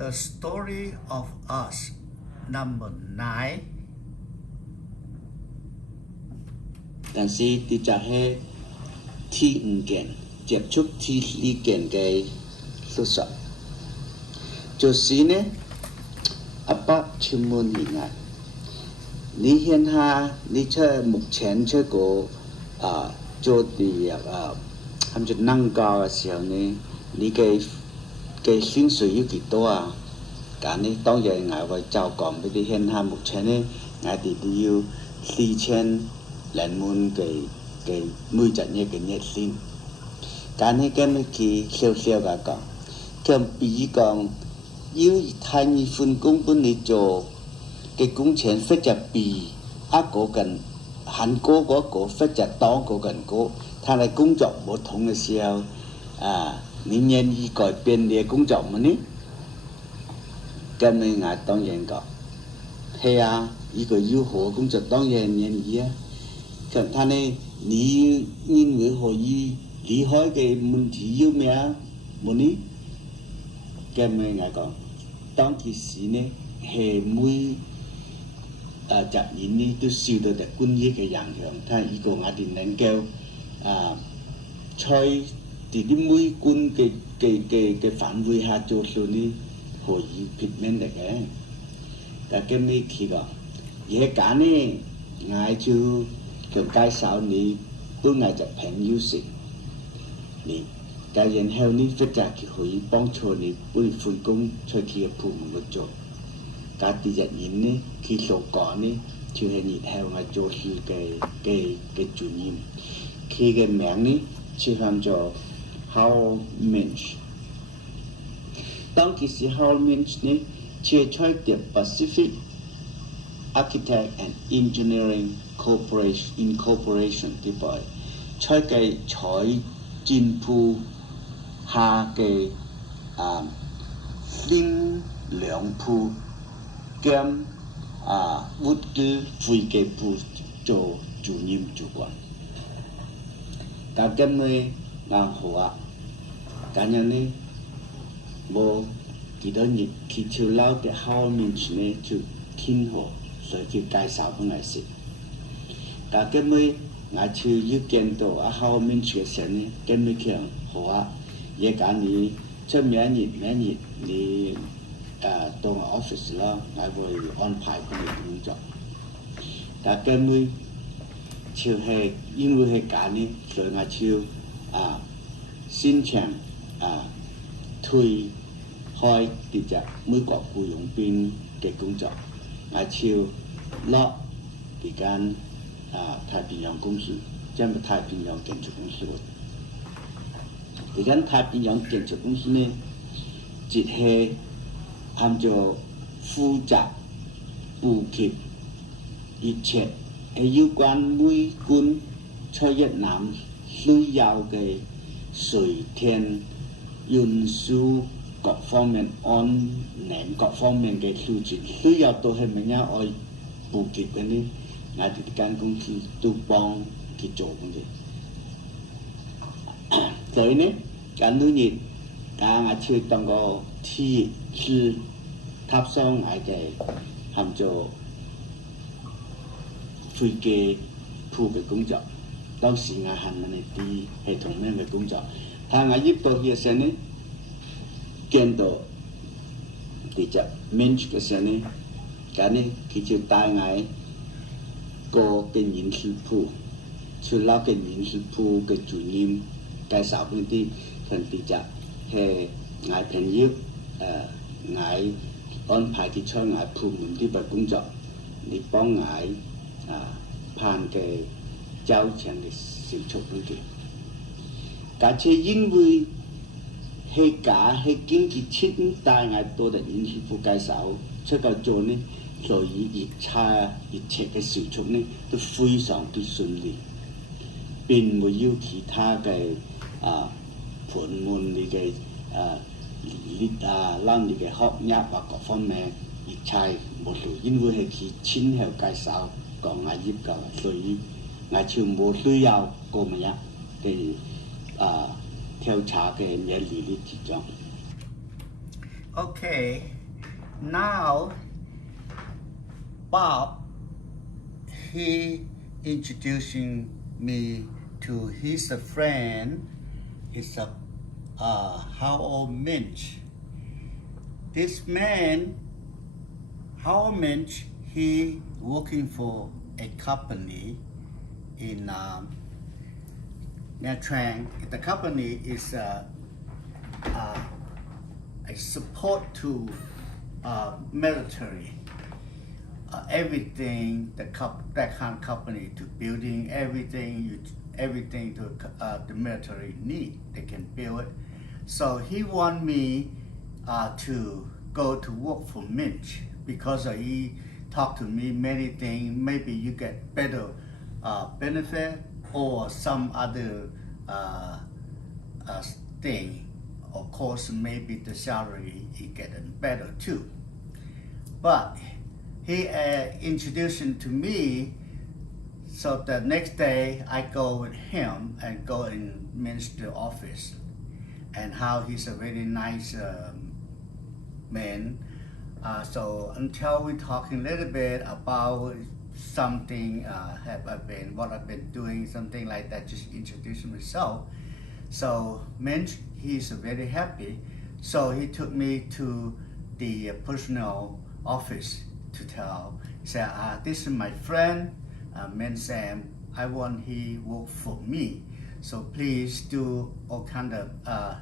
The Story of Us Number 9. 但是伫只迄第五件接触第二件嘅事实，就是呢，阿爸请问你啊，你现下你这目前这个做啲他们就能高嘅时候呢，你嘅薪水有幾多啊？咁呢，當然我會照講俾你現下目前呢，我哋都要4000人滿嘅每一日嘅月薪。咁呢，咁呢佢少少嘅講，咁比如講，要睇一份工本嚟做嘅工錢或者比嗰個韓國嗰個或者當嗰個個，他哋工作唔同嘅時候你願意改變你嘅工作嗎呢？咁你我當然講，係啊，一個有好嘅工作當然願意啊。咁但係你認為可以離開嘅問題有咩啊？冇呢？咁你我講，當其時呢係每隻人呢都受到啲工業嘅影響，睇呢個我哋能夠在啲每官嘅範圍下做到呢，可以避免嚟嘅。但係呢佢講，而家呢，我就介紹你都係隻朋友識你，但然後呢，或者佢可以幫助你揾份工在佢嘅部門度做。但係啲人呢，佢所講呢，就係日後我做事嘅主任，佢嘅名呢就叫做Howard Minch。當其時 Howard Minch 呢，就在啲 Pacific Architect and Engineering Incorporation 啲部，在嘅財政部下嘅分兩部兼物資會計部做主任主管。但咁呢，我好啊，咁樣呢，冇幾多日，佢就撈嘅Howard Minch呢就傾好，所以佢介紹俾我識。但咁呢，我就要見到Howard Minch嘅時候呢，咁呢佢好啊，而家你出明日你到我 office 啦，我會安排俾你工作。但咁呢，就係因為係咁呢，所以我就申請退開啲隻美國僱傭兵嘅工作，我就落啲間太平洋公司，即係太平洋建築公司。啲間太平洋建築公司呢，即係佢就負責補給一切係有關美軍在越南需要嘅水田運輸各方面安寧各方面嘅事情，需要都係乜嘢愛補給嘅呢？我哋呢間公司都幫佢做嘅。所以呢，咁多日我就當個ที่是ทับซ้อน我嘅ทำ做會計部嘅工作。當時我係咪啲係同樣嘅工作？但我入到去嘅時候呢，見到啲隻 Minch 嘅時候呢，咁呢佢就帶我過嘅人事部，去撈嘅人事部嘅主任介紹俾啲佢啲隻係我朋友我安排佢出我部門啲嘅工作，你幫我判嘅交錢嘅小促俾佢。假設因為係假係經濟錢帶我到嘅人事部介紹出個做呢，所以一切嘅小促呢都非常之順利，並沒有其他嘅盤門你嘅讓你嘅學業或各方面一切冇事，因為係佢親口介紹講我入嘅，所以我就冇需要個乜嘢嘅調查嘅嘢理之中。Okay, now Bob, he introducing me to his friend. It's a Howard Minch. This man, Howard Minch, he working for a company in Nha Trang. The company is a support to military. Everything that kind of company to building everything to the military need, they can build it. So he want me to go to work for Minch because he talked to me many things. Maybe you get better benefit or some other thing. Of course, maybe the salary is getting better too. But he introduced him to me, so the next day I go with him and go in minister office, and how he's a very nice man. So until we talking a little bit about something, what I've been doing, something like that, just introduce myself. So Minch, he's very happy. So he took me to the personnel office to tell, say, this is my friend, Min Sam. I want he work for me. So please do all kind of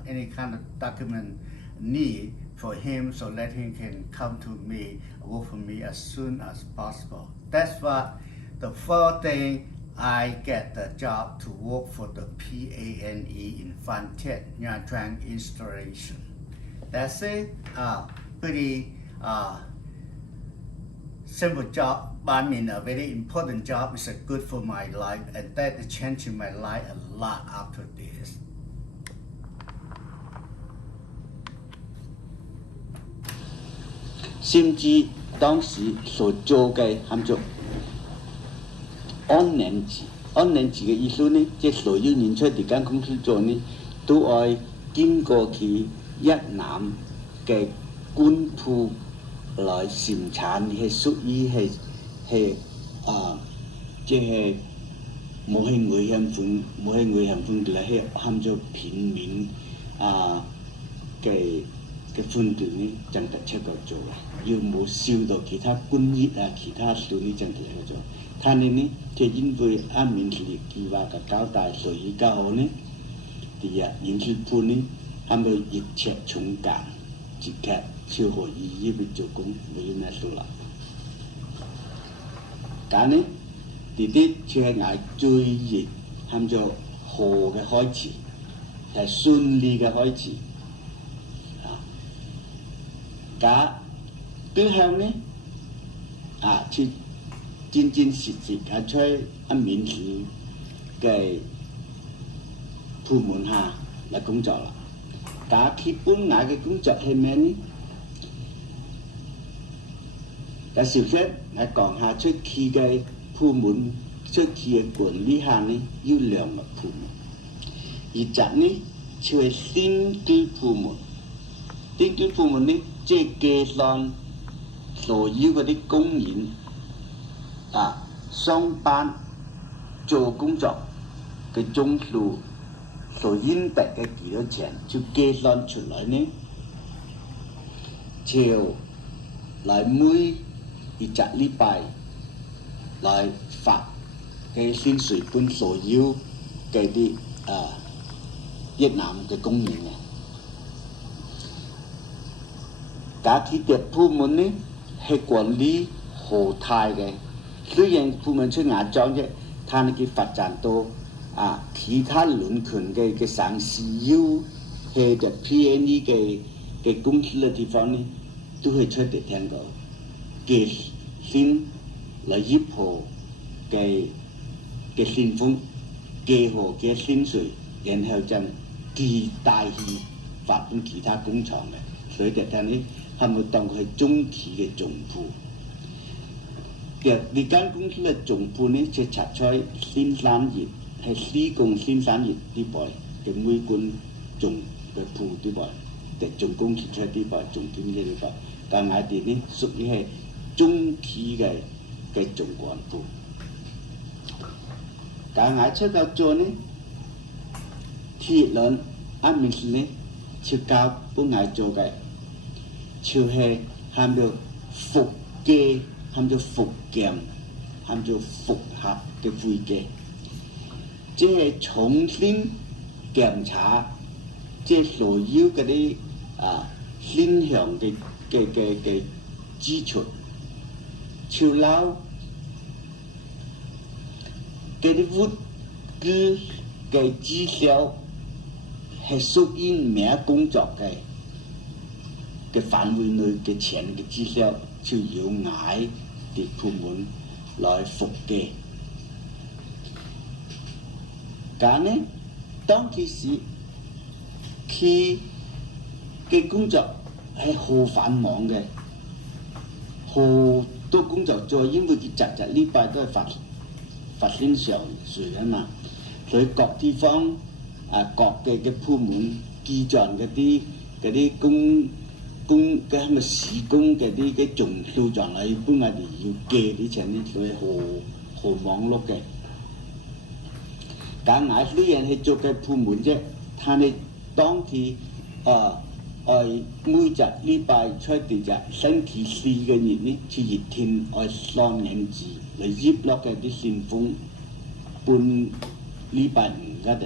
any kind of document need for him, so let him can come to me, work for me as soon as possible. That's what the first thing I get the job to work for the PANE in Phan Thiet, Nha Trang installation. That's it. Pretty simple job, but I mean a very important job. It's good for my life, and that changed my life a lot after this. 甚至当时所做嘅喊做安宁字，安宁字嘅意思呢，即係所有人出嚟間公司做呢，都愛經過佢一覽嘅官鋪來審查，係屬於係即係冇係危險分嘅係喊做平民嘅分段呢，正特出個做嘅，要冇燒到其他官熱其他事呢，正特出個做。他呢呢，就因為面試佢話嘅交代，所以交好呢，第二人事部呢，係咪熱切重幹，即刻超過意去做工，冇要咩數啦。咁呢，啲就係我最熱，係做好嘅開始，係順利嘅開始。咁之後呢，去真實在面試嘅部門下嚟工作啦。咁佢本來嘅工作係咩呢？咁首先我講下出去嘅部門，出去嘅管理下呢有兩個部門，一隻呢就係定居部門。定居部門呢，即係計算所有嗰啲工人上班做工作嘅鐘數所應得嘅幾多錢，就計算出來呢，就來每一隻禮拜來發嘅薪水俾所有嘅啲越南嘅工人嘅。假期嘅部門呢係管理後台嘅，雖然部門出亞裝啫，但係佢發展到其他輪群嘅上司要係就 PNE 嘅公司嘅地方呢，都會出嚟聽過嘅先嚟入貨嘅薪俸，嘅貨嘅薪水，然後就寄帶去發俾其他工廠嘅，所以就聽呢。係咪當佢係中期嘅總部？呢間公司嘅總部呢，就設在新山葉，係施工新山葉呢邊嘅每間總嘅鋪呢邊。แต่總工期出啲吧，總經嘅啲吧，但係啲呢屬於係中期嘅總幹部。但係出到做呢，鐵輪阿明是呢，出教幫我做嘅，就係喊做復記，喊做復檢，喊做復合嘅會計，即係重新檢查。即係所有嗰啲現象嘅基礎，除了嗰啲物資嘅資料係屬於咩工作嘅範圍內嘅錢嘅資料，就由我哋部門來復記。但呢，當其時佢嘅工作係好繁忙嘅，好多工作做，因為佢日日禮拜都係發線上水啊嘛，所以各地方各嘅部門基站嗰啲工嘅係咪施工嗰啲嘅總數狀啊，一般我哋要記啲錢呢，所以好忙碌嘅。但係雖然係做嘅部門啫，但係當佢每日禮拜出啲就星期四嘅日呢，就一天3年字嚟入落嘅啲信封，半禮拜五嘅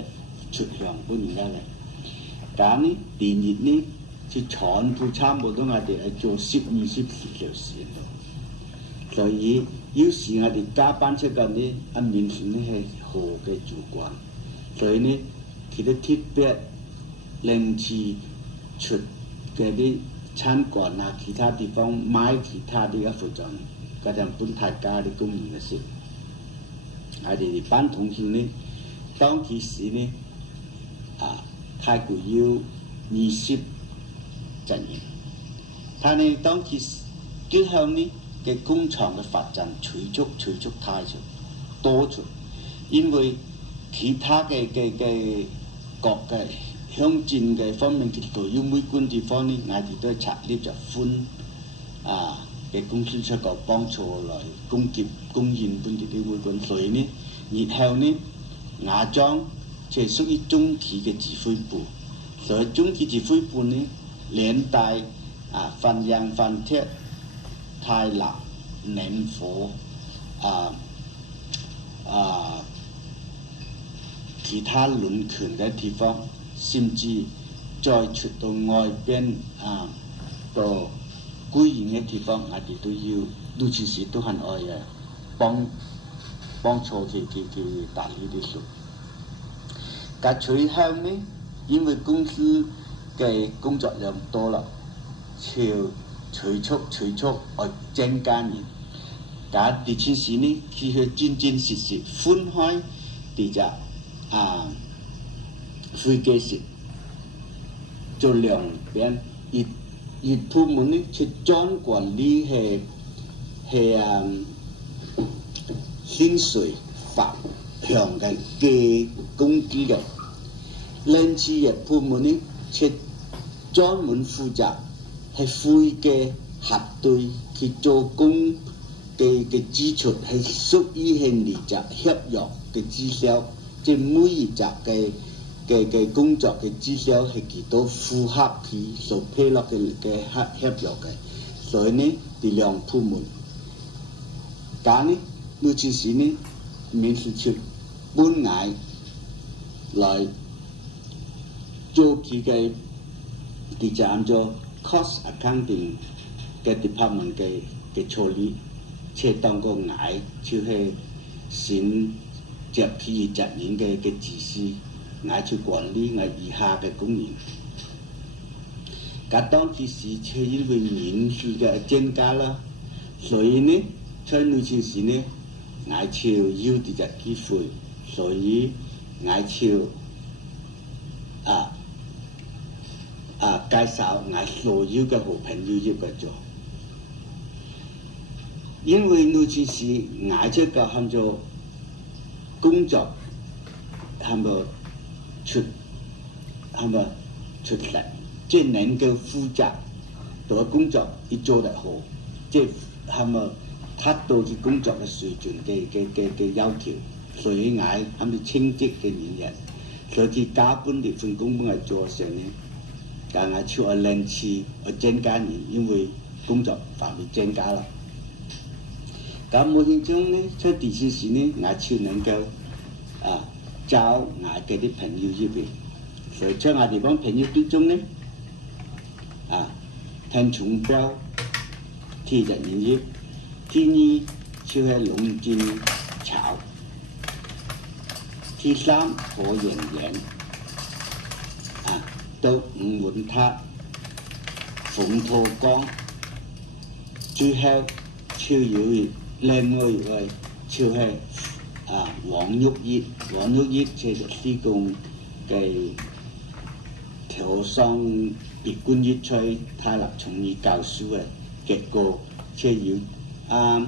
出糧半而家嘅。咁呢第二呢就全部差唔多我哋係做12-14小時，所以有時我哋加班出緊呢，面前呢係好嘅主管，所以呢佢都特別令次出嘅啲餐館啊，其他地方買其他啲嘅服裝，嗰陣本大家啲供應嘅事，我哋班同事呢，當其時呢太過要20陣營，但係當其時之後呢嘅工廠嘅發展隨速太速多咗，因為其他嘅各嘅鄉鎮嘅方面，其實要每個地方呢，我哋都係設立咗分嘅公司出個幫助來供應本地啲每個，所以呢，然後呢，亞莊就係屬於中期嘅指揮部，所以中期指揮部呢，連帶phần Giang、phần Thiết、Thái Lạc、Ninh Phổ其他鄰近嘅地方，甚至再出到外邊到居然嘅地方，我哋都要都其實都很愛幫助佢打理啲事。但隨後呢，因為公司嘅工作量多啦，就隨速增加人。但第件事呢，佢係真實分開啲隻會計師做兩邊，一部門呢就專管理係薪水法向嘅工資嘅，另一部門呢就專門負責係會計核對去做工嘅支出係屬於係二集合約嘅資料，即每一集嘅工作嘅資料係幾多符合佢所披露嘅合約嘅，所以呢第兩部門，但呢目前時呢面試出本涯來做佢嘅第就按照 cost accounting 嘅 department 嘅處理，即係當個捱就係先接佢責任嘅指示，捱去管理我以下嘅供應。咁當其時就因為人數嘅增加啦，所以呢在目前時呢捱就要啲隻機會，所以捱就介紹我所有嘅好朋友入嚟做，因為目前時我這個喊做工作喊做出嚟，即能夠負責到嘅工作，要做得好，即係咪達到佢工作嘅水準嘅要求，所以嗌係咪稱職嘅人，所以佢加班呢份工本嚟做嘅時候呢，但係超過2次去增加人，因為工作範圍增加啦。咁無形中呢，出第四時呢，我超能夠找我嘅啲朋友入邊，所以將我哋幫朋友之中呢，聽重標ที่จะยินยิบที่นี่ชื่อให้หลงจินเฉาที่3火炎炎到5碗塔鳳陀江最後超有靚愛超係黃玉葉即係施工嘅條上別官熱吹太立從而教書嘅結果，即係要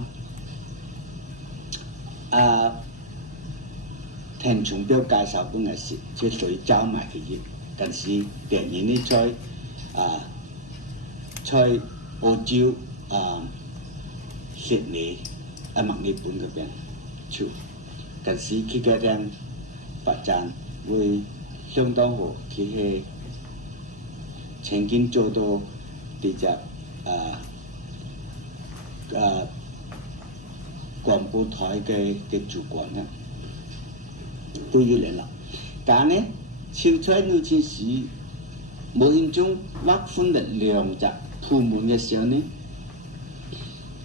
聽重標介紹本嘅事，即係水找埋嘅嘢，近時別人呢吹澳洲悉尼墨爾本嗰邊，超近時佢嘅人發展會相當好，佢係曾經做到啲隻廣播台嘅主管啦，都要嚟啦。但係呢，潮吹呢件事無形中劃分咗2隻部門嘅時候呢，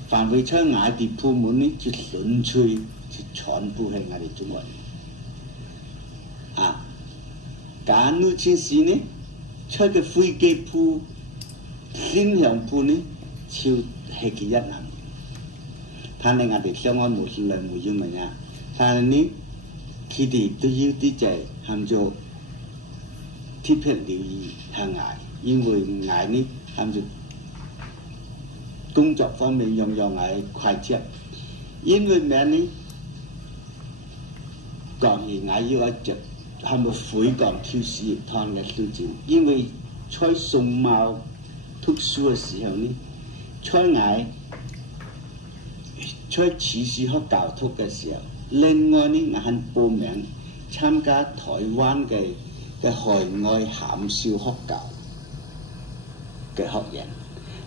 凡會出外地部門呢，就純粹就全部係我哋中國人。但呢件事呢，出嘅飛機鋪、先向鋪呢，就係佢一人。但係我哋相安無事嚟冇要乜嘢，但係呢，佢哋都要啲就係含咗特別留意下捱，因為捱呢含咗工作方面樣捱快捷，因為咩呢？講而捱要一直係咪悔講挑事業攤嘅挑戰？因為在送貌讀書嘅時候呢，在捱在持續學教讀嘅時候，另外呢我係報名參加台灣嘅海外函授學教嘅學人，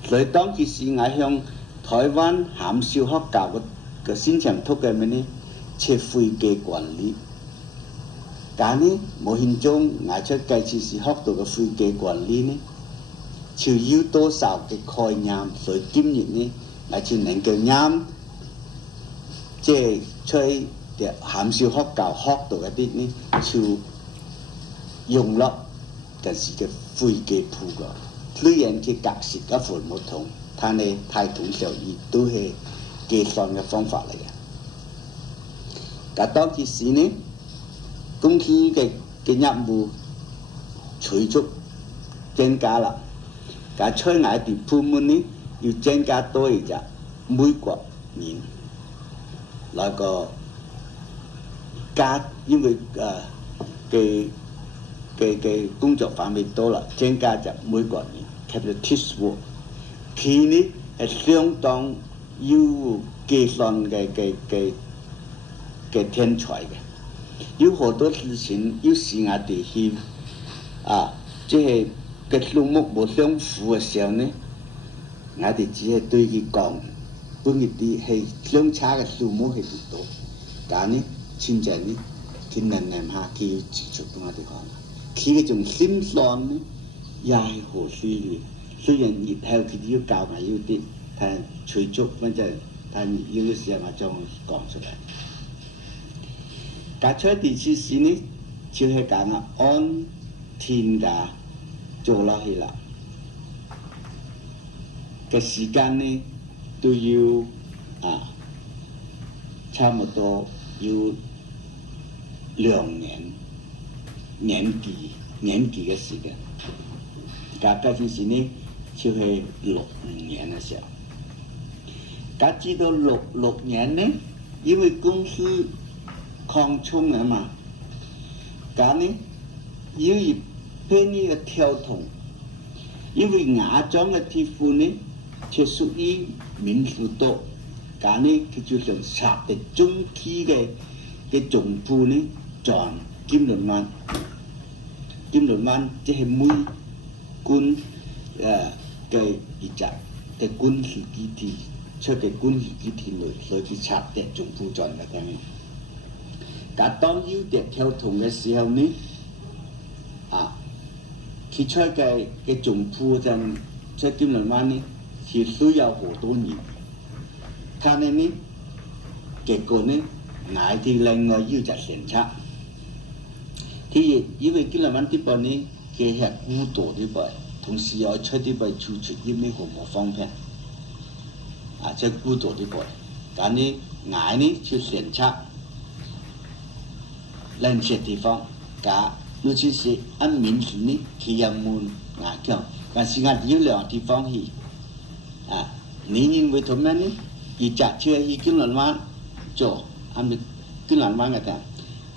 所以當其時我向台灣函授學教嘅先場讀嘅咩呢？設飛機管理。但呢無形中我出計次時學到嘅飛機管理呢，就要多少嘅概念，所以今日呢我就能夠啱，即係出函授學教學到一啲呢，就用落近時嘅飛機鋪個，雖然佢格式嘅款唔同，但係大同小異，都係計算嘅方法嚟嘅。但當其時呢，公司嘅業務隨逐增加啦，但出外地部門呢要增加多一隻美國人來個加，因為嘅工作範圍多啦，增加隻美國人 capitalist work， 佢呢係相當要計算嘅天才嘅。有好多事情要使我哋去即係嘅數目冇相符嘅時候呢，我哋只係對佢講，本一啲係相差嘅數目係幾多，但呢現在呢，佢能下佢要指出俾我哋講，佢嘅種心算呢也係好犀利，雖然以後佢要教埋要啲，但隨足反正但要嘅時候我將講出嚟。架出第次時呢，就係講按天價做落去啦，嘅時間呢都要差唔多要2年幾嘅時間。架嗰陣時呢，就係65年嘅時候。架至到66年呢，因為公司擴充啊嘛，咁呢要俾呢個跳動，因为亚洲的地方呢，却属于民主岛，咁呢佢就想插的中期嘅總部呢，轉金輪灣，金輪灣即係每軍嘅一隻嘅軍事基地，出嘅軍事基地內，所以佢插的總部轉嘅咁。咁當要嘅跳動嘅時候呢，佢出嘅總部就出金輪灣呢，係需要好多年。但係呢，結果呢，捱啲另外要隻選擇。ที่因為金輪灣啲邊呢，佢係孤島啲邊，同時又出啲邊處處啲咩好冇方便，即係孤島啲邊。咁呢捱呢就選擇另些地方，咁尤其是按民主呢，佢有冇捱強，但是我有兩個地方去，你認為做咩呢？一隻車去金輪灣做，按咪金輪灣嘅地，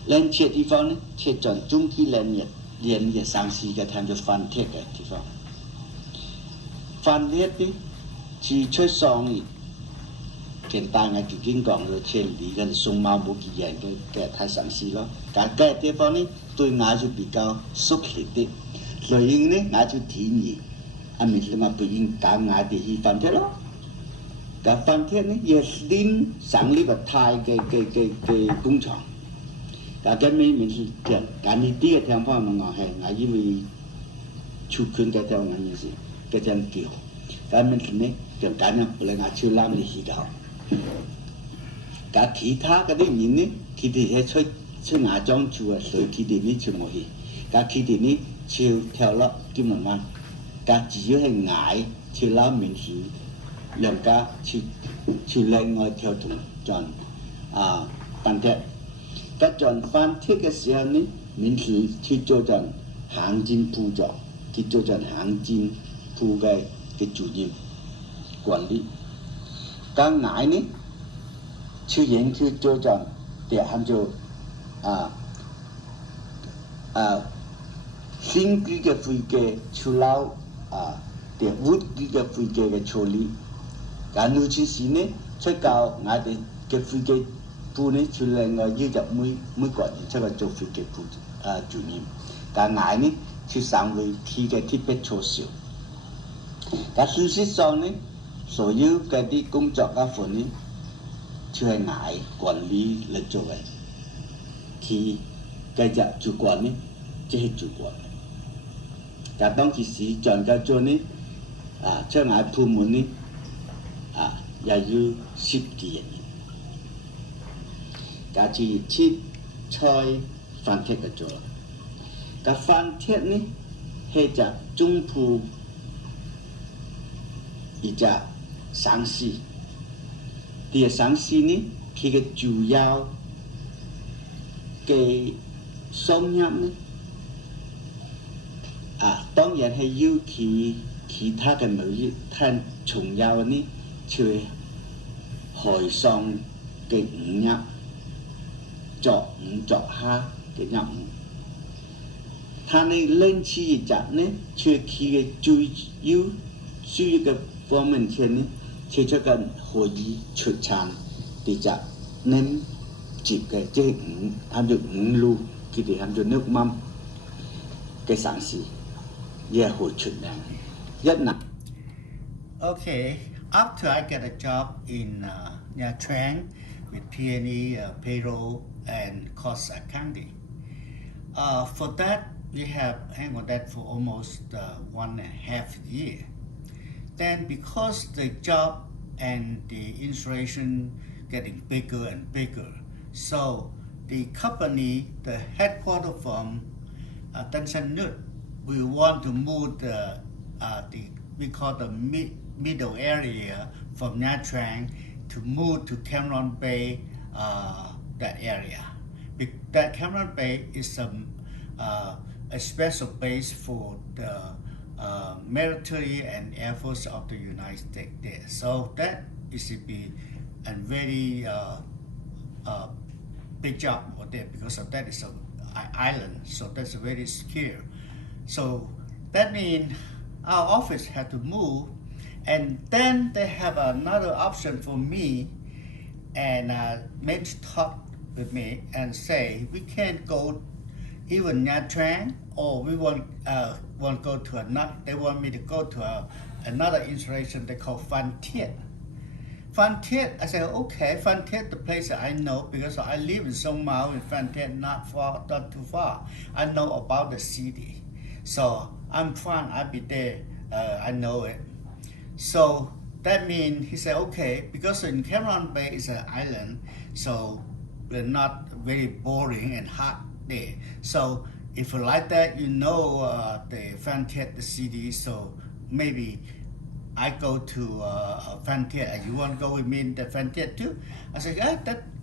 另些地方呢，車轉中期連日上市嘅地就翻鐵嘅地方，翻鐵呢，是出上簡單嘅就經講咗車離嘅送馬冇幾樣嘅太上市咯，但係地方呢對我就比較熟悉啲，所以呢我就提議，咪你咪不應揀我哋去翻鐵咯。咁翻鐵呢，也拎上呢個大嘅工廠，咁嘅面是講，咁呢啲嘅地方我係我以為出圈嘅地方嘅意思，嘅這樣叫，咁面是呢就咁樣不能我出攬嚟去搞，咁其他嗰啲人呢，佢哋係出亞洲住啊，所以佢哋呢就冇去，咁佢哋呢就跳落金輪灣，咁只要係捱跳落面是。兩家去另外跳動轉翻鐵，咁轉翻鐵嘅時候呢，民主去做轉行政部長，去做轉行政部嘅主任管理。咁捱呢，去研究做轉啲喊做新機嘅飛機出撈啲活機嘅飛機嘅處理。咁尤其是呢，出教我哋嘅飛機部呢，就另外要入每個人出嚟做飛機部主任。咁我呢，就成為佢嘅特別措施。咁事實上呢，所有嘅啲工作嘅份呢，就係我管理嚟做嘅。佢繼續主管呢，即係主管。咁當其時轉咗做呢，將我部門呢。也要10幾人，咁就去採翻鐵嘅做。咁翻鐵呢係隻中部一隻城市，啲個城市呢佢嘅主要嘅收入呢，當然係要其他嘅貿易，但重要呢。就係海上嘅五業，作蝦嘅業務。但係另次一隻呢，就係佢嘅最要主要嘅方面上呢，就係可以出產啲隻nem接嘅，即係喊做路，佢哋喊做nước mắm嘅城市，也好出名。一嗱 Okay. After I get a job in Nha Trang with P&E, payroll and cost accounting. For that, we have hang on that for almost 1.5 years. Then because the job and the installation getting bigger and bigger, so the company, the headquarters from Tan Son Nhut, we want to move the we call the middle area from Nha Trang to move to Cameron Bay, that area. That Cameron Bay is a special base for the military and Air Force of the United States there. So that is to be a very big job over there because of that is an island, so that's very secure. So that means our office had to move, and then they have another option for me, and Mitch talked with me and say we can't go even Nha Trang, or we want go to another. They want me to go to another installation they call Phan Thiet. Phan Thiet, I said okay. Phan Thiet, the place that I know because I live in Sông Mau in Phan Thiet, not too far. I know about the city, so I'm fine. I'll be there. I know it. So that means he said okay, because in Cam Ranh Bay is an island, so we're not very boring and hot there. So if you like that, you know the Phan Thiet, the city. So maybe I go to Phan Thiet, and you want to go with me in the Phan Thiet too? I said, yeah,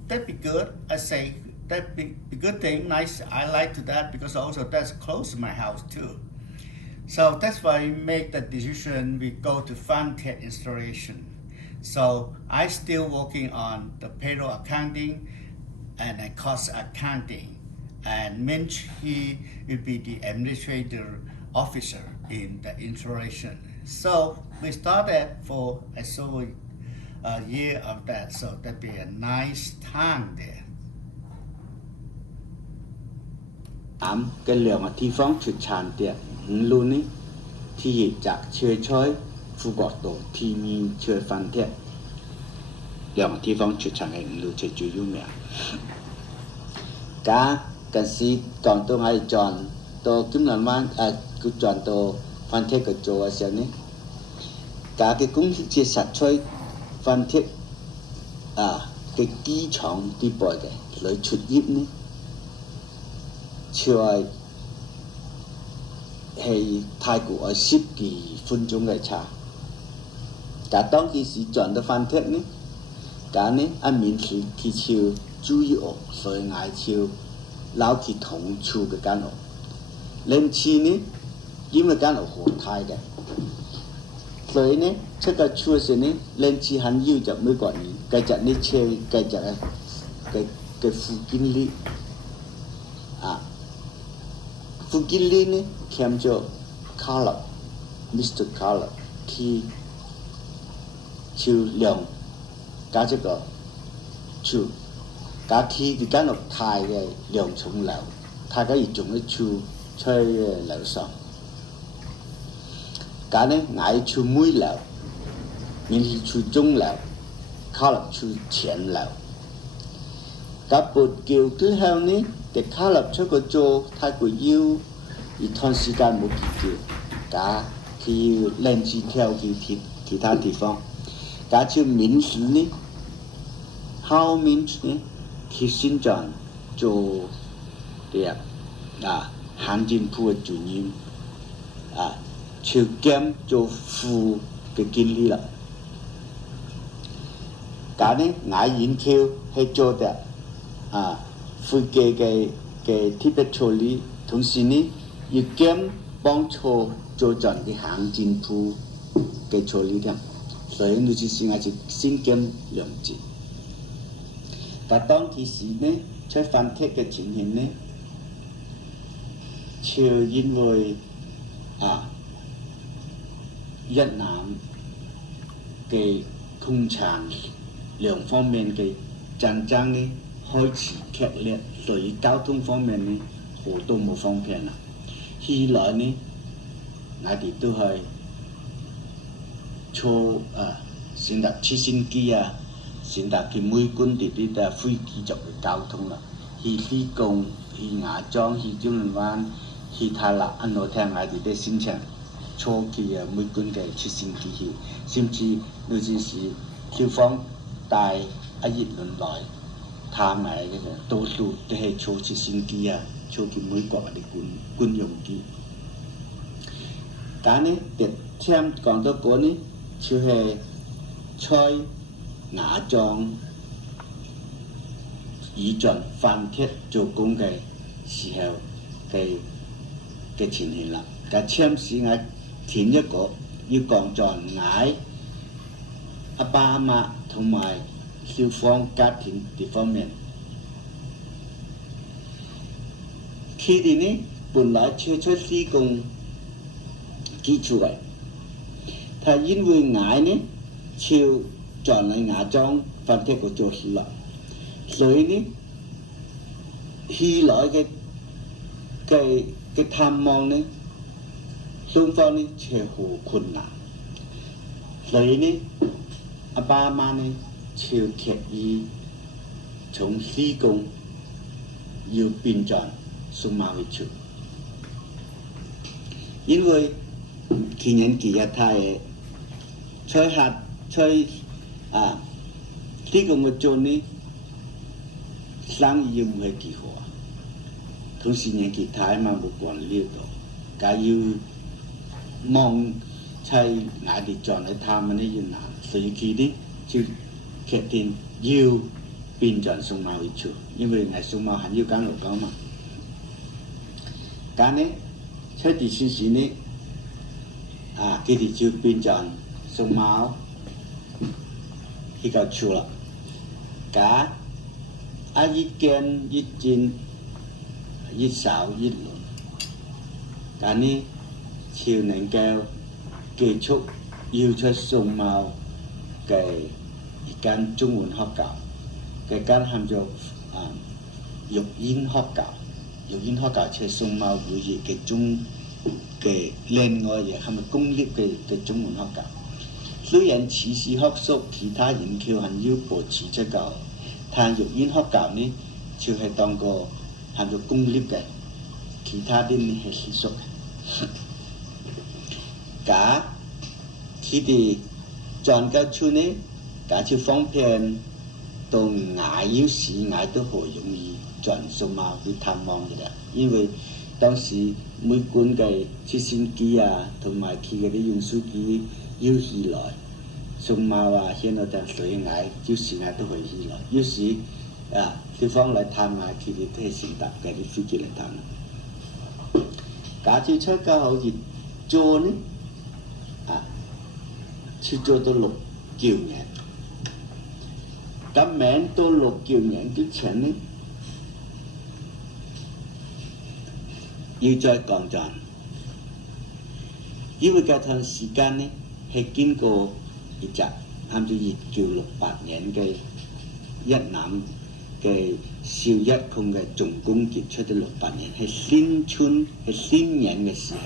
that'd be good. I say that'd be a good thing. Nice. I like to that because also that's close to my house too. So that's why we make the decision. We go to Phan Thiet installation. So I still working on the payroll accounting and cost accounting. And Minch, he will be the administrator officer in the installation. So we started for a year of that. So that'd be a nice time there. cái lượng thi phong trực tràn tiệt luôn ní thì chặt chơi chơi phụ gọt tổ thì mình chơi Phan Thiet lượng thi phong trực tràn cái luôn chơi chủ yếu mẹ cái gì còn tôi hay chọn tôi kiếm lần mang cứ chọn tôi Phan Thiet cái chỗ ở xem ní cái cũng chia sẻ chơi Phan Thiet cái kỹ trọng đi bồi cái lấy chút ít ní chơi hay Thái Quốc ở 10 几分钟嘅車，但當其時轉到Phan Thiet呢，咁呢一面是佢超注意我，所以嗌超撈佢同處嘅間屋，另次呢因為間屋好大嘅，所以呢出個處時呢，另次很要就每個人繼續呢車繼續嘅副經理副經理呢兼做 Carlo Mr. Carlo 佢就兩加這個處加佢嘅間屋大嘅兩重樓，大家要種嘅處吹樓上，加呢嗌處每樓，面是處中樓 ，Carlo 處前樓，加撥叫之後呢，嘅 Carlo 出個做太過要。一段時間冇見叫，假佢另次跳去其他地方，假就民事呢，後面呢，佢先轉做啲行政部嘅主任，就兼做副嘅經理啦。假呢，我研究係做嘅副嘅特別處理，同時呢。要兼幫助做盡嘅行政部嘅處理添，所以你就是我是先兼兩職。但當其時呢，在Phan Thiet嘅情形呢，就因為越南嘅共產兩方面嘅戰爭呢開始劇烈，所以交通方面呢好多冇方便啦。後來呢，我哋都係坐選擇直升機選擇去每軍地啲嘅飛機作為交通啦。去西貢、去芽莊、去中壢灣、去泰勒，安我聽我哋啲申請坐去每軍嘅直升機去，甚至有陣時消防帶一熱輪來探埋嘅，多數都係坐直升機坐去美國嘅軍用機，但呢，特聽講到嗰呢，就係在芽莊以盡Phan Thiet做工嘅時候嘅情形啦。但簽時我填一個要講在我阿爸阿媽同埋消防家庭呢方面。佢哋呢，本來出施工基礎嘅，他因为爱呢，就转来牙中反正个就是了，所以呢，希来嘅探望呢，雙方呢就好困難，所以呢，阿爸阿媽呢就決意從西貢要變轉送馬回去，因為佢年紀也太嘅，在西貢嘅做呢生意唔係幾好。同時年紀太嘛冇管理到，假要望在外地轉嚟探呢要難，所以佢呢就決定要變轉送馬回去，因為係送馬還要趕路講嘛。咁呢，在第四時呢，佢哋就變轉送馬去到處啦，咁一見一見。一手一輪，但呢超能夠結束要出送貓嘅一間中文學校，嘅間喊做育嬰學校，育嬰學校出送貓會議嘅中嘅另外嘢係咪公立嘅中文學校？雖然此時學習其他研究係要保持出個，但育嬰學校呢就係當個。係做公立嘅，其他啲呢係私塾嘅。假佢哋轉到處呢，假就方便到捱要時捱都好容易轉送馬去探望嘅啦。因為當時每館嘅直升機同埋佢嗰啲運輸機要起來，送馬現在就水捱，有時捱都會起來，有時。對方嚟探下佢哋都係先搭嘅啲飛機嚟探。假設出街好似做呢，去做到6-9年，咁名到6-9年之前呢，要再講咗，因為嗰段時間呢係經過一隻啱住1968年嘅越南。嘅少一控嘅總攻結出咗68年，係新春係新年嘅時候，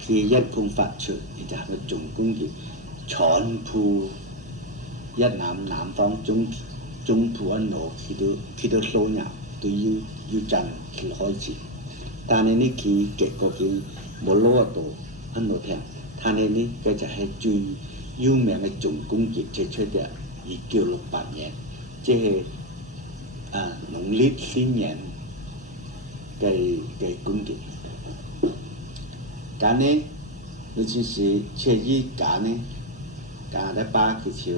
佢一控發出，就係個總攻結，全部一南方中部一路佢都收入都要賺佢開始，但係呢佢結果佢冇攞到一路聽，但係呢佢就係最有名嘅總攻結出嘅1968年，即係。農曆新年嘅攻擊，咁呢，尤其是切依咁呢，咁一巴佢就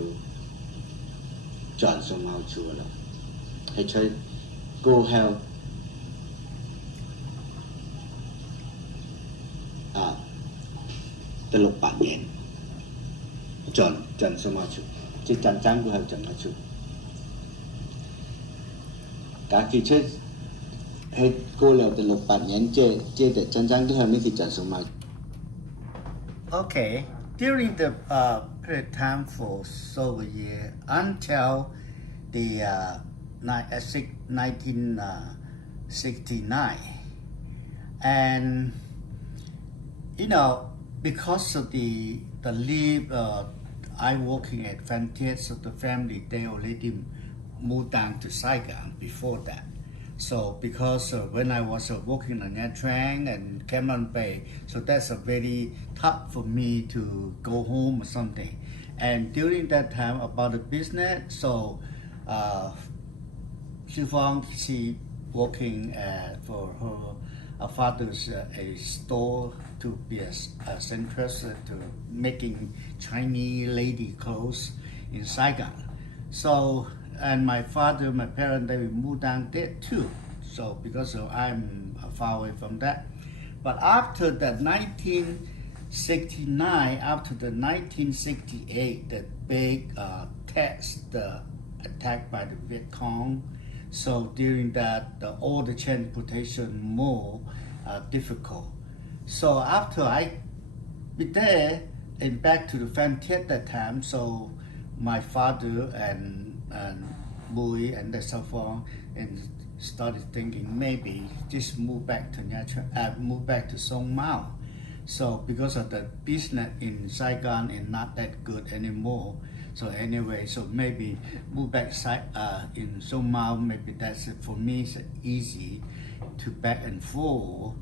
轉送貓出啦，係在過後第68年轉送貓出，即戰爭過後轉貓出。假期出係過了第68年，即係真正都係呢啲轉送馬。Okay, during the period time for several years until the 1969, and because of the leave, I working at Fantier, so the family they already. Moved down to Saigon before that. So because when I was working on Nha Trang and Cam Bay, so that's a very tough for me to go home or something. And during that time about the business, so she working for her father's a store to be a centrist to making Chinese lady clothes in Saigon. So and my father, my parents, they moved down there too. So because I'm far away from that. But after the 1969, after the 1968, the big test attack by the Viet Cong. So during that, all the transportation more difficult. So after I be there, and back to the Phan Thiet that time. So my father and Mui and the so forth, and started thinking maybe just move back to Song Mao. So because of the business in Saigon is not that good anymore. So anyway, so maybe move back in Song Mao. Maybe that's it for me. It's easy to back and forth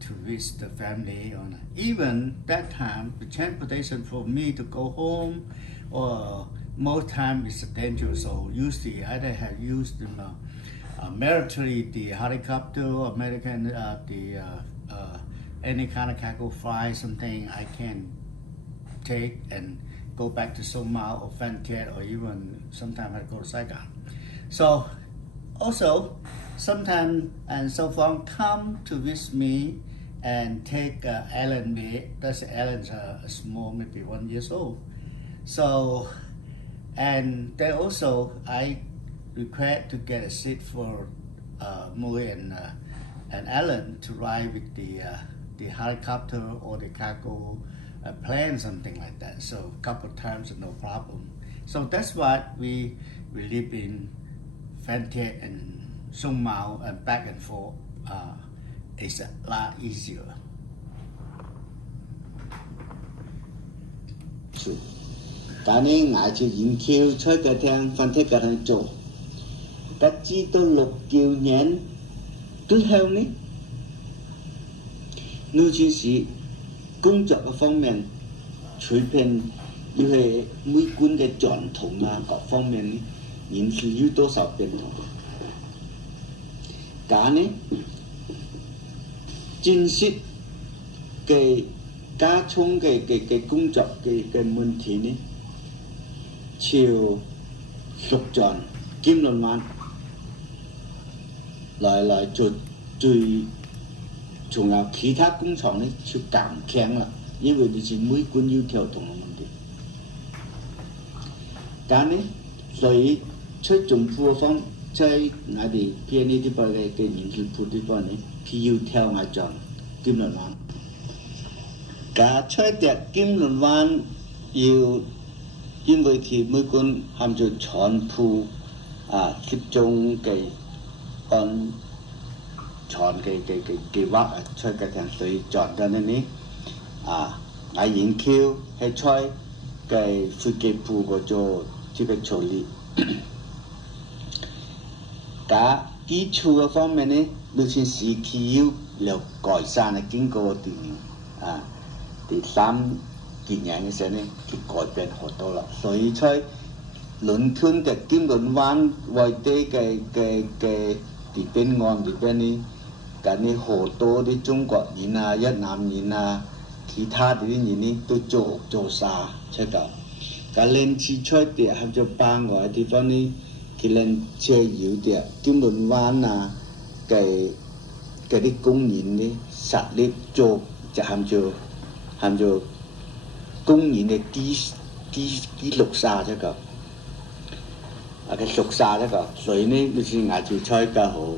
to visit the family. Even that time, the transportation for me to go home, or most time is dangerous. So usually either have used military, the helicopter, or American, any kind of cargo flight, something I can take and go back to Song Mao or Phan Thiet, or even sometimes I go to Saigon. So also sometimes and so far come to visit me and take Alan me. That's Alan's small, maybe 1 year old. So and then also I request to get a seat for Mui and Alan to ride with the helicopter or the cargo plane, something like that. So a couple of times, no problem. So that's why we live in Phan Thiet and Song Mao and back and forth. It's a lot easier. True. Cái này ngài chỉ nghiên cứu cho cái thằng Phan Thiet cái thằng chỗ. Cái chỉ tôi lục kiều nhện cứ theo ní. Nếu chỉ là công việc phương面，随便因为每个的传统啊各方面呢，人是有多少变动？假呢，真实嘅加重嘅工作嘅問題呢，就陸續金輪灣來做最。仲有其他工廠呢就更強啦，因為你是每管要跳動嘅問題。但呢，所以在政府方，在我哋偏呢啲地方嘅人事部地方呢，佢要跳我講金輪灣。假在啲金輪灣要，因為佢每管含住全部接種嘅按。chọn cái vác cho cái thằng suy chọn cho nên ní ai nghiên cứu hay chơi cái phi cái phù của cho chỉ cái处理cả kỹ thuật方面呢，都是時期要改善嘅經過第三幾年嘅時候呢，佢改變好多啦，所以在倫敦嘅金輪灣外地嘅地邊岸地邊呢。咁呢好多啲中國人啊、越南人啊、其他啲人呢都做晒出嚟。咁連次出啲喺咗邦外地方呢，佢連車要啲金輪灣啊嘅啲工人呢實力做就含咗工人嘅記錄晒出嚟。佢熟晒出嚟，所以呢你是嗌住吹嘅好。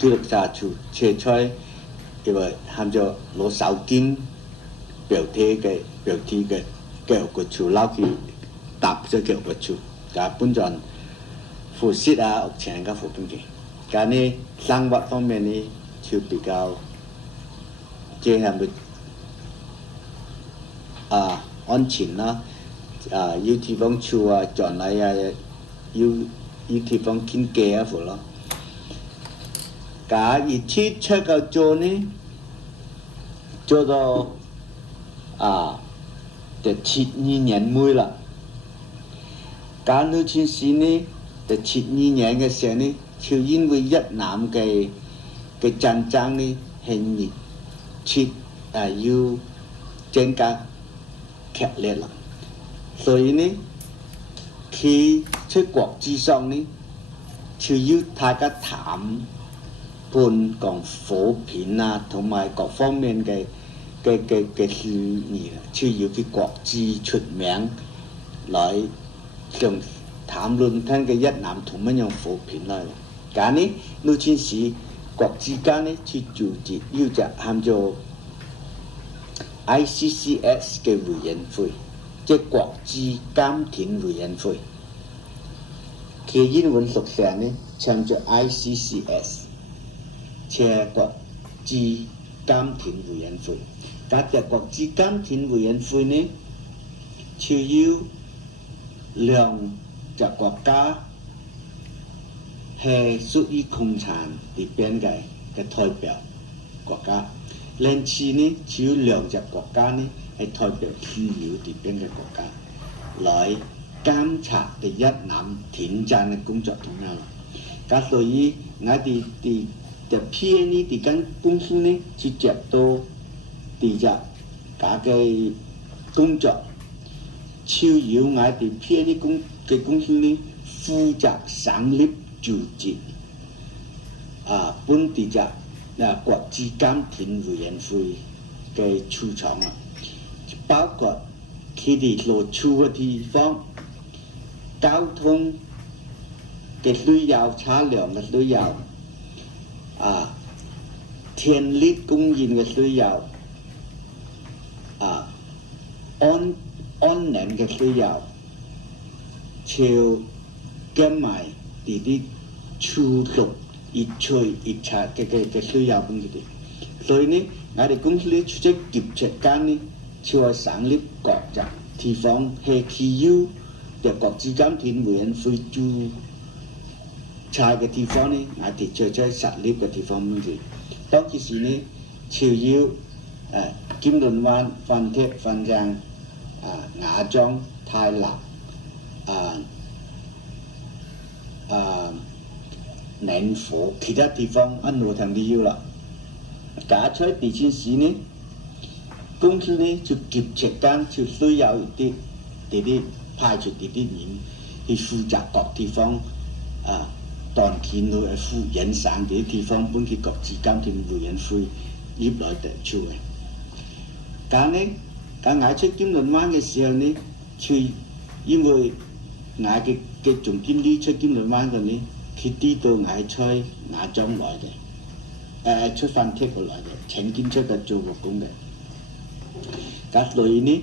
記錄下處車菜，因為含咗攞手巾表貼嘅腳個處撈佢搭咗腳個處，咁本來膚色啊、屋牆嘅附近嘅，咁呢生活方面呢就比較即係咪安全啦，要地方處啊、撞嚟啊，要地方傾偈啊，附咯。cả ý chí chơi cái chỗ này cho đó để 72 年 mới là cả nước chính sĩ này để 72 年 cái xe này chịu因为Việt Nam cái chiến tranh này hình như yêu trên cả kẹt liệt lắm, rồi này khi chơi quốc tế song này chịu yêu thay cái thảm本講貨品啊，同埋各方面嘅事宜，需要佢國際出名來上談論睇嘅越南同乜樣貨品來。咁呢，老千時國之間呢，去組織要就含咗 ICCS 嘅委員會，即係國際監庭委員會。佢英文縮寫呢，稱作 ICCS， 即係國際監庭委員會。嗰隻國際監庭委員會呢，主要兩隻國家係屬於共產裏邊嘅代表國家。另次呢，主要兩隻國家呢係代表自由裏邊嘅國家，來監察嘅越南停戰嘅工作同樣啦。咁所以我哋嘅 PNE 啲間公司呢，就接到啲隻假嘅工作，超要我哋 PNE 嘅公司呢負責成立組織本地隻國際監庭委員會嘅處長啊，包括佢哋所處嘅地方、交通嘅需要、車輛嘅需要、電力供應嘅需要、安寧嘅需要，就加埋啲處屬一切嘅需要俾佢哋。所以呢，我哋公司呢出咗業績間呢，就係成立各隻地方係需要嘅國際監庭委員會駐差嘅地方呢，我哋就在設立嘅地方俾佢。當其時呢，就要金輪灣、番鐵、番江、雅莊、太南、寧火其他地方一路同你要啦。假出地震時呢，公司呢就業績間就需要啲派出啲人去負責各地方當見到副引省啲地方本嘅國際監庭委員會入來地處嘅。但呢，我出金輪灣嘅時候呢，就因為我嘅總經理出金輪灣嘅呢，佢知道我出雅莊來嘅，出番鐵過來嘅，請見出嘅做木工嘅。咁所以呢，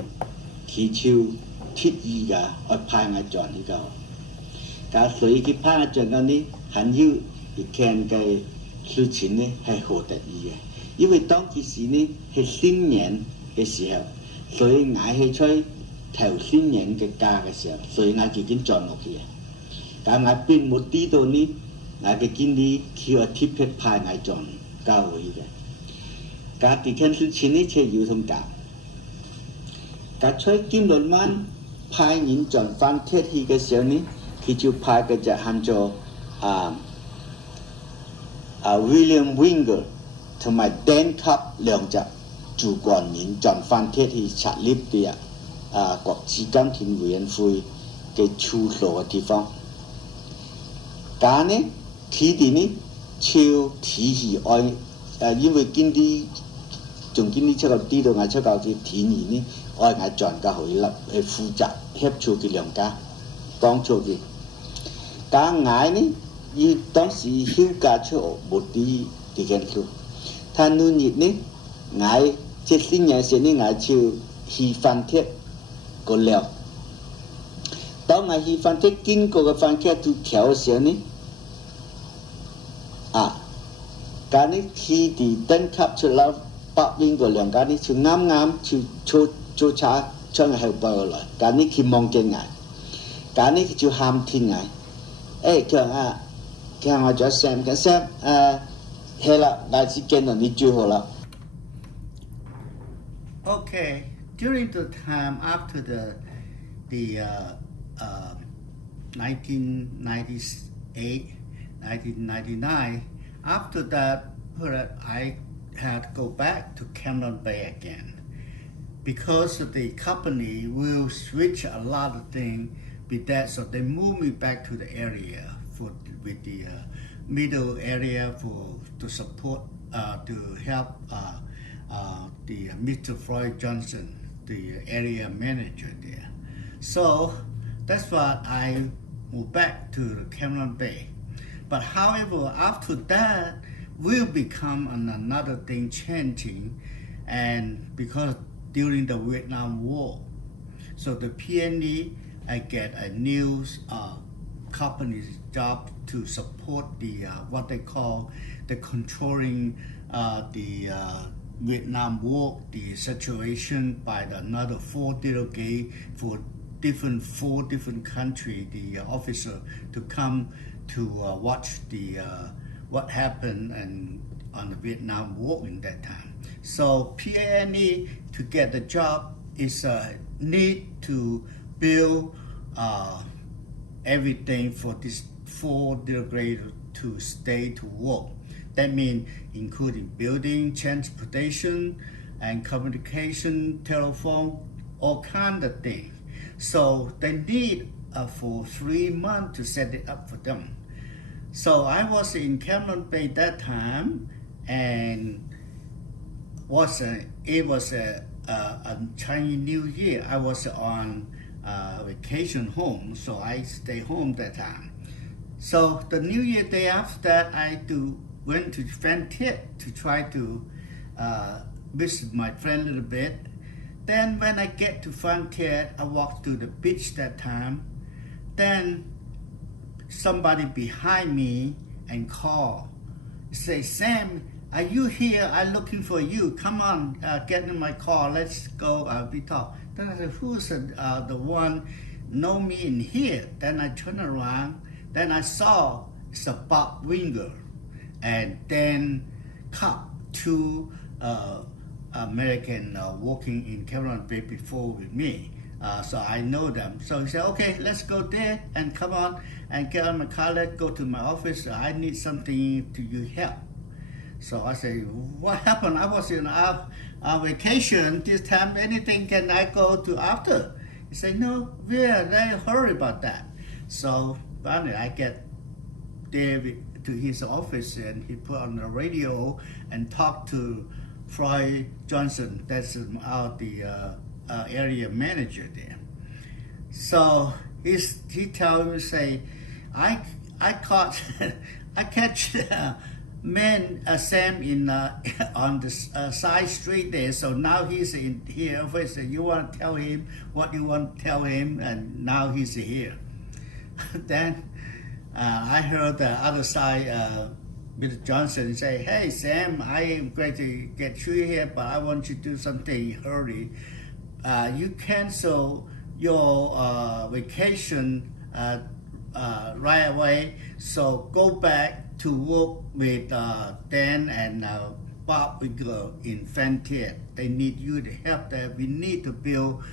佢就thiết意嘅去派我做呢個。咁所以佢派我做嘅呢，很要一件嘅事情呢係好得意嘅，因為當其時呢係新年嘅時候，所以我係出頭新年嘅假嘅時候，所以我已經轉落去嘅。但我並冇知道呢，我嘅經理佢話特別派我轉教會嘅。咁第件事情呢就要同教。咁出金輪灣派人轉番鐵去嘅時候呢，佢就派嘅就喊做William Winger 同埋 Dan Cup 兩隻主管人轉番鐵去設立啲國際監庭委員會嘅處所嘅地方。但呢，佢哋呢就提議因為總經理出個知道我出個嘅提議呢，我轉教會啦，去負責協助佢兩家當初嘅。但我呢，當時休假出冇啲件事，但嗰日呢，我即新年時呢，我就去番鐵個了。當我去番鐵經過個番鐵度橋嘅時候呢，但呢佢哋登級出嚟北邊個兩家呢，就啱就坐車將後背過來，但呢佢望見我，但呢就喊天我。叫我咗Sam，係啦，下次見到你最好啦。Okay, during the time after the 1998, 1999, after that period, I had to go back to Cameron Bay again because the company will switch a lot of things with that, so they moved me back to the area with the middle area to support to help the Mr. Floyd Johnson, the area manager there. So that's why I moved back to Cameron Bay. But however, after that will become another thing changing. and because during the Vietnam War, so the PNE I get a new company's job to support the what they call the controlling the Vietnam War, the situation by another 4 delegate for four different countries, the officer to come to watch the what happened and on the Vietnam War in that time. So PNE to get the job is need to build everything for this 4 delegates to stay to work. That means including building, transportation, and communication, telephone, all kind of things. So they need for 3 months to set it up for them. So I was in Cameron Bay that time, and it was a Chinese New Year. I was on vacation home, so I stayed home that time. So the New Year day after that, I went to Phan Thiet to try to visit my friend a little bit. Then when I get to Phan Thiet, I walked to the beach that time. Then somebody behind me and call, say, "Sam, are you here? I'm looking for you. Come on, get in my car. Let's go. We talk." Then I said, "Who's the one know me in here?" Then I turned around. Then I saw it's a Bob Winger, and then two American working in Cameron Bay before with me. So I know them. So he said, "Okay, let's go there and come on and get on my car. Let's go to my office. I need something to you help." So I say, "What happened? I was in our vacation this time. Anything can I go to after?" He said, "No, we're very hurry about that." So finally I get there to his office, and he put on the radio and talked to Floyd Johnson. That's the area manager there. So he tell me, say, I catch man Sam in on the side street there. So now he's in here. First, you want to tell him what you want to tell him, and now he's here. Then I heard the other side, Mr. Johnson say, "Hey Sam, I am going to get you here, but I want you to do something hurry. You cancel your vacation right away. So go back to work with Dan and Bob Winger in Phan Thiet. They need you to help them. We need to build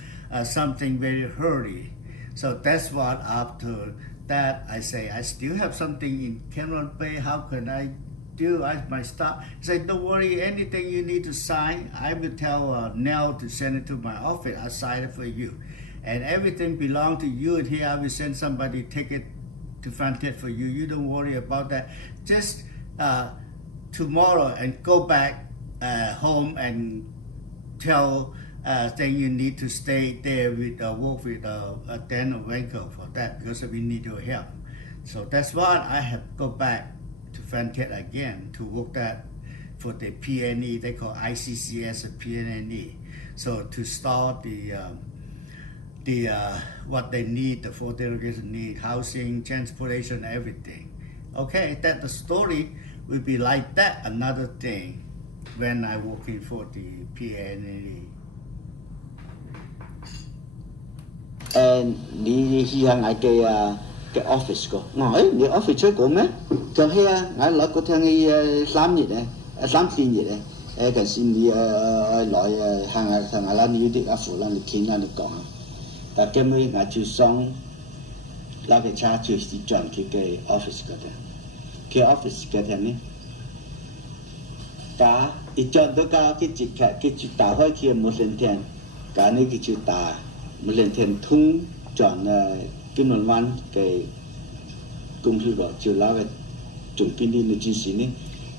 something very hurry." So that's what after that I say, I still have something in Cameron Bay. How can I do? I might stop. He said, "Don't worry, anything you need to sign, I will tell Nell to send it to my office. I'll sign it for you. And everything belongs to you, and here I will send somebody take it to Phan Thiet for you. You don't worry about that. Just tomorrow and go back home and tell then you need to stay there with work with Dan Winger for that, because we need your help." So that's why I have go back to Phan Thiet again to work that for the PNE. They call ICCS and PNE. So to start the what they need, the 4 delegates need, housing, transportation, everything. Okay, that the story will be like that. Another thing when I working for the PNE. And 你去行我嘅 office 個，你 office 出個咩？就係我攞個聽嘅3日咧，3日咧，嗰時你來行我啦，你啲阿父啦，你傾啦，你講啊，但係咁我就想攞個車就是轉去嘅 office 嗰度，佢 office 嗰度呢，架一轉到架佢就打開佢無線電，架呢佢就打。một lần thêm thung chọn cái một văn cái công ty đó chiều lao cái chuẩn bị đi nơi chính sĩ này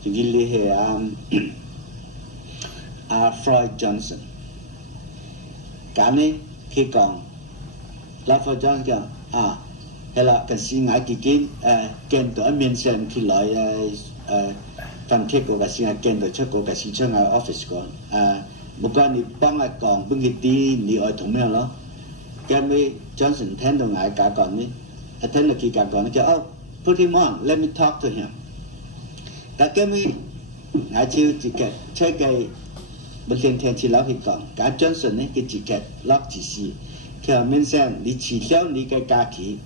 thì cái liên hệ Floyd Johnson cái này khi còn là Floyd Johnson hay là cái gì ngay cái kênh đó miền Sơn khi lại Phan Thiet của cái gì ngay kênh đó cho của cái gì cho ngay office của 不管你帮我讲不给啲你爱同咩咯，咁咪 Johnson 聽到我講呢，聽到佢講呢，佢put him on，let me talk to him。但咁咪我就自己出嘅，不天天去老去講，咁 Johnson 呢佢自己落指示，佢話面上你取消你嘅假期，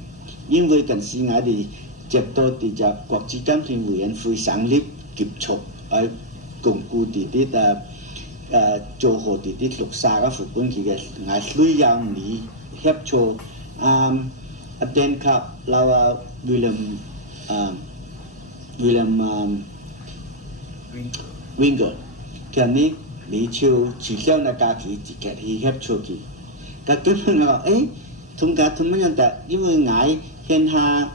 因為嗰時我哋接到啲就國際監評委員會成立結束，去鞏固啲做好啲綠沙嘅副本佢嘅，我需要你協助阿Ben Cup แล้ว William Winger 佢呢你就取消那假期自己去協助佢，但咁樣我通過咁樣但因為我現下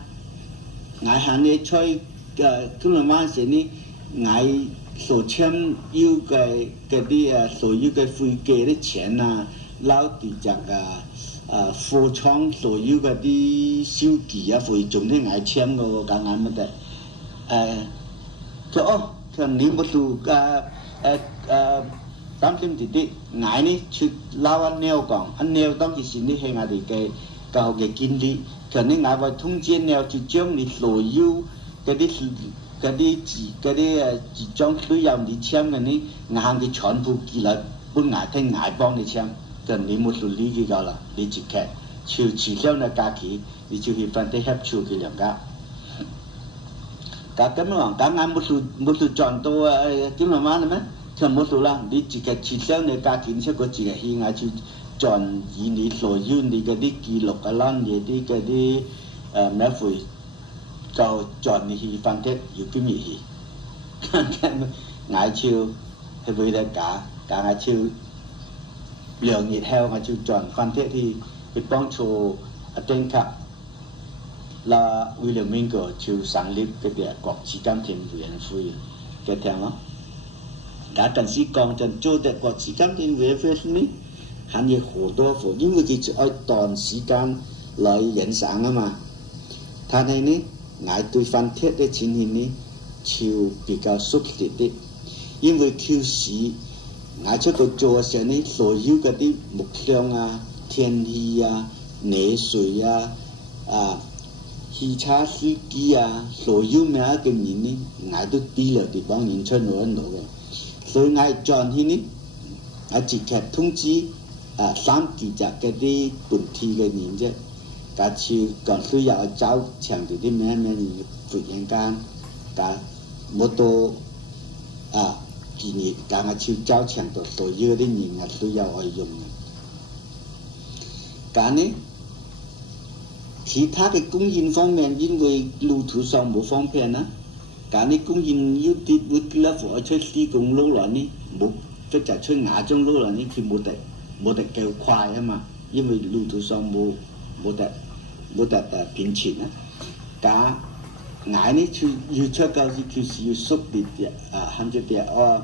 我係呢吹咁樣話時呢我所簽要嘅啲所要嘅會計啲錢啊，撈啲隻貨倉所要嘅啲收記啊，會總啲我簽個講啱乜嘅佢你冇讀擔心啲我呢出撈阿鳥講，阿鳥當其時呢係我哋嘅教學嘅經理，佢呢我話通知鳥就將你所要嗰啲紙張需要你簽嘅呢，我行佢全部寄來本我聽我幫你簽，就你冇處理佢啦，你自己就取消那假期，你就去翻啲協助佢兩家。咁樣講冇處轉到咁樣話啦咩？就冇處啦，你自己取消那假期，你出個自己去我就轉以你所要你嗰啲記錄啊啦，嘢啲嗰啲咩會。就轉你去翻啲要邊嘢去，我就係為咗假我就2日後我就轉翻啲去幫助阿丁卡，啦 William Winger 就成立嗰啲國際監評委員會嘅聽咯。但係時講就做啲國際監評委員會呢，係有好多個，因為佢就愛短時間來影相啊嘛，但係呢。我對翻鐵嘅情形呢，就比較熟悉啲，因為舊時我出到做嘅時候呢，所有嗰啲木箱啊、天氣啊、泥水啊、汽車司機啊，所有咩嘅人呢，我都俾了地方人出攞嘅，所以我轉去呢，我直接通知3幾隻嗰啲本地嘅人啫。假設講需要找場地啲咩會員間，假冇到建議假我去找場度所有啲人啊需要去用嘅。假呢，其他嘅供應方面，因為路途上冇方便啦，假呢供應要啲會叫佢出施工路來呢，冇即係出亞中路來呢，佢冇得夠快啊嘛，因為路途上冇得pinchนะ，假我呢就要出嗰時就是要熟啲嘅喊住啲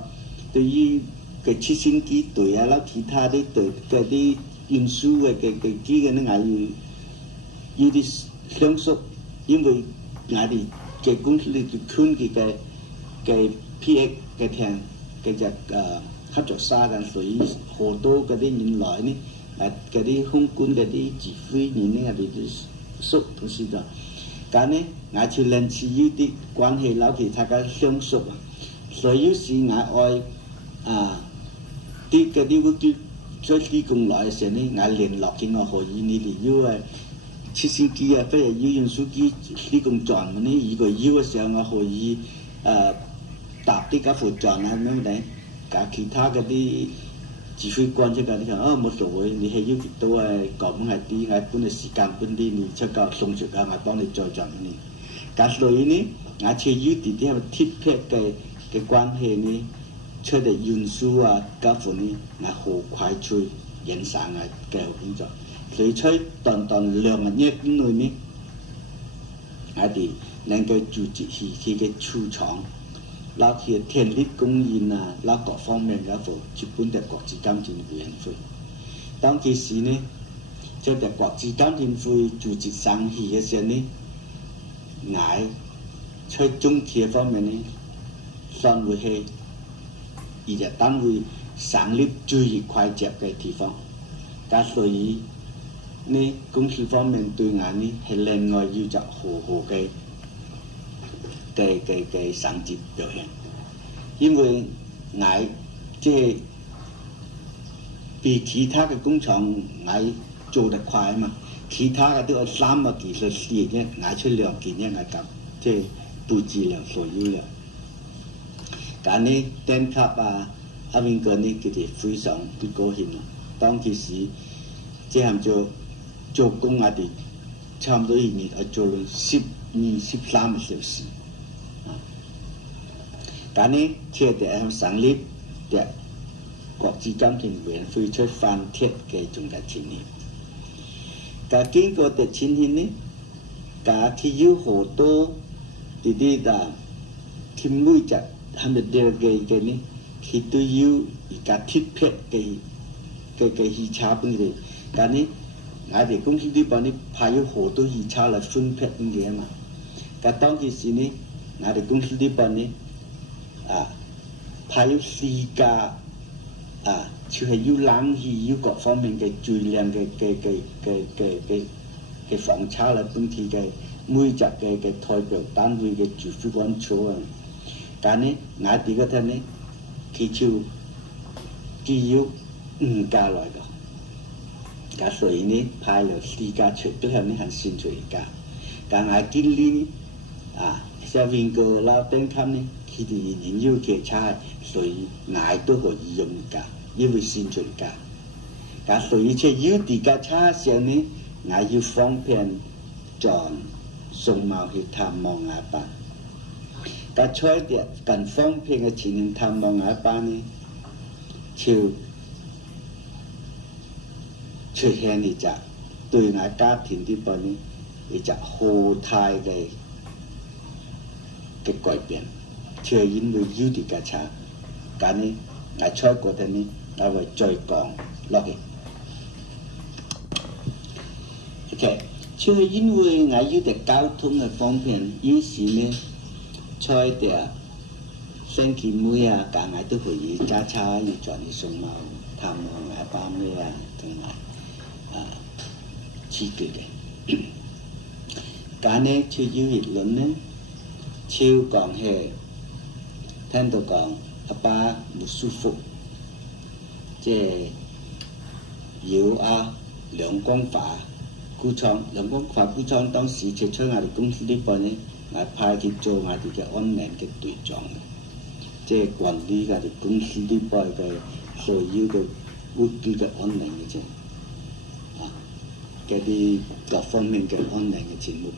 對於嘅直升機隊啊，啦其他啲隊嗰啲運輸嘅機嘅呢，我要啲相熟，因為我哋嘅公司裏邊坤嘅 PX 嘅聽嘅隻合作社嘅，所以好多嗰啲人來呢，嗰啲空管嗰啲指揮人呢，我哋都熟同時就，但呢我就認識有啲關係老其他嘅相熟啊，所以有時我愛啲嗰啲會叫做施工來嘅時候呢，我聯絡佢我可以你哋要直升機啊，或者要運輸機施工站呢，如果要嘅時候我可以搭啲架副站啊咁樣，假其他嗰啲。指揮官即係你講冇所謂，你係要幾多講係啲，我本嚟時間本啲，你出個送出㗎，我幫你再賺你。咁所以呢，我就要啲啲貼撇嘅關係呢，出嚟運輸啊，交付呢，我好快脆影相啊嘅工作。所以出短2日之內呢，我哋能夠組織起佢嘅出廠。拉佢天力供應啊，拉各方面嘅服基本嘅國際監評委員會。當其時呢，即係國際監評會組織生意嘅時候呢，我在中鐵方面呢，算會係一個單位成立最快捷嘅地方。咁所以呢公司方面對我呢係另外要就好嘅成績表現，因為我即係比其他嘅工廠我做得快嘛，其他嘅都要3個技術4日，我出2件嘢我咁即係佈置了所有了。咁呢登級啊，阿邊個呢佢哋非常之高興咯。當其時即係做工我哋差唔多1年我做了12、13個小時。咁呢佢哋成立嘅國際監評委員會出翻貼嘅總嘅情形。咁經過嘅情形呢，咁佢有好多啲佢每隻係咪啲嘅呢？佢都要而家貼片嘅汽車本嚟。咁呢，我哋公司呢邊呢派咗好多汽車嚟分配嘅嘛。咁當其時呢，我哋公司呢邊呢派咗4架就係要冷氣要各方面嘅最靚嘅房車嚟分配嘅每隻嘅代表單位嘅主揮官坐啊。咁呢，我哋嗰陣呢，佢就只要5架來嘅。咁所以呢派了4架出，最後呢係先出1架。咁我經理呢下邊個老登級呢，佢哋仍要嘅車，所以我都可以用1架，因為先出1架。咁所以即係要2架車上呢，我要方便轉送貓去探望阿爸。咁在啲更方便嘅情形探望阿爸呢，就出現一隻對我家庭呢邊呢一隻好大嘅改變，就係因為有啲架車，咁呢我在嗰陣呢，我會再講落去。OK， 就係因為我有啲交通嘅方便，有時呢，在啲星期每咁我都可以揸車要轉去送貓探望阿爸咩同埋刺激嘅。咁呢就有一輪呢。超講係聽到講阿爸唔舒服，即係要梁光華股廠，梁光華股廠當時就出我哋公司呢邊呢，我派佢做我哋嘅安寧嘅隊長，即係管理我哋公司呢邊嘅所有嘅屋企嘅安寧嘅啫，嗰啲各方面嘅安寧嘅全部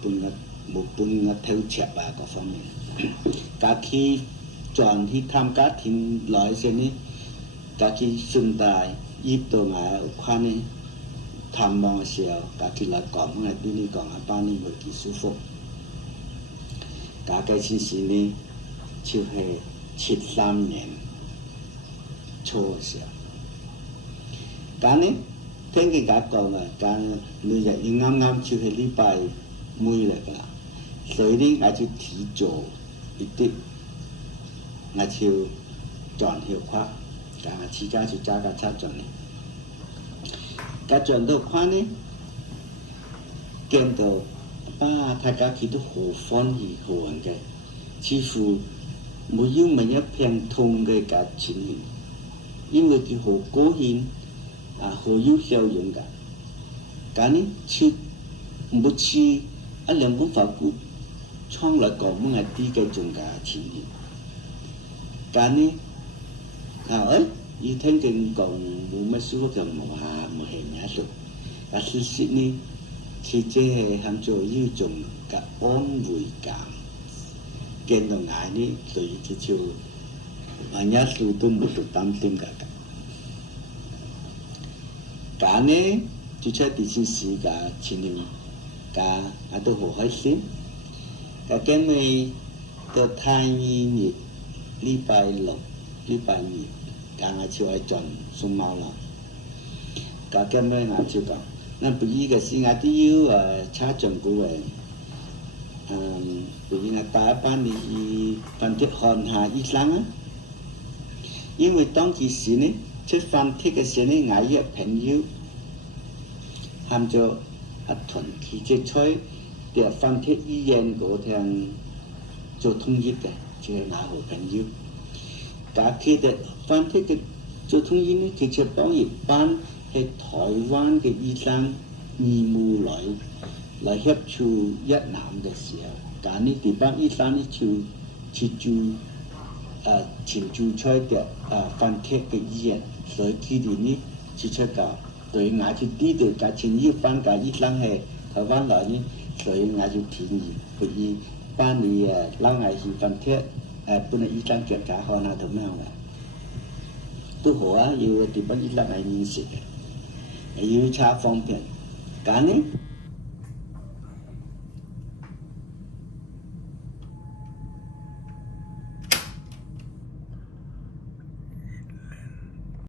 冇半個偷竊各方面。咁佢轉去探家庭來時呢，咁佢順帶入到我屋企呢探望嘅時候，咁佢來講我邊呢講阿爸呢會幾舒服。咁嗰陣時呢，就係73年初嘅時候。咁呢，聽佢講咁每日要啱啱就係禮拜尾嚟㗎。所以呢，我就提早一啲，我就轉去跨，咁我自家就揸架車轉嚟。咁轉到跨呢，見到大家佢都好歡喜好玩嘅，似乎冇要問一片痛嘅感情形，因為佢好高興，好有笑容㗎。咁呢，就冇似梁公華股廠來講乜係啲嘅仲價錢嘅，咁呢要聽見講冇乜舒服就冇係咩數，事實呢，佢即係喊做要種嘅安慰感，見到我呢，所以佢就咩數都冇做擔心㗎。咁呢，就出第四時嘅情形，咁我都好開心。咁今日到太日禮拜6、禮拜2，咁我就去轉送貓啦。咁今日我就講，那不依個是我都要車上過嘅，不依我帶一班你班啲看下醫生啊，因為當其時呢，这饭贴嘅时呢，我嘅朋友，喊做阿屯提这菜，啲饭贴医院嗰天做通译嘅，就係我好朋友。假期嘅饭贴嘅做通译呢，其實幫一班係台灣嘅醫生義務來協助越南嘅時候，但呢啲班醫生呢就住前住出嘅飯貼嘅醫院，所以佢哋呢就出個對我就知道嘅前一班嘅醫生係台灣來呢，所以我就提議佢哋班你拉我去飯貼本來醫生檢查好那度咩嘅。都好啊，要地方醫生係認識嘅，要查方便。咁呢？